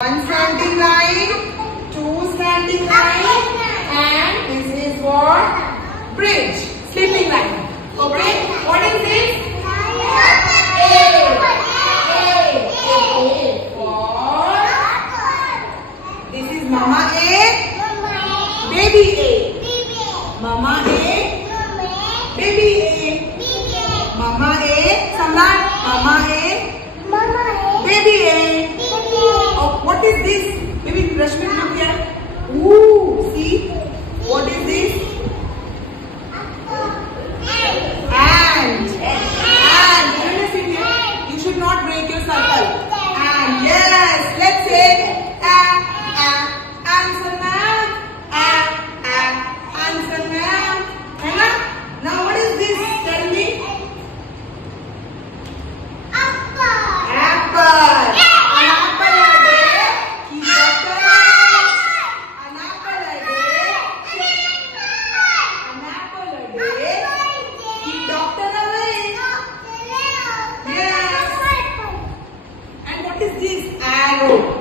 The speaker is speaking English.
One standing line, two standing line, and this is what? Bridge, sleeping line. Okay, what is this? A for this is Mama A, baby A. Mama A, baby A. Mama A, Samrat. Mama A, baby A. Oh, what is this? Maybe Rashmi look here. Ooh, see? What is this? And. You listen here. You should not break your circle. And yes, let's say answer ma'am. Answer ma'am. Now what is this? Tell me. Apple. What is this? Arrow.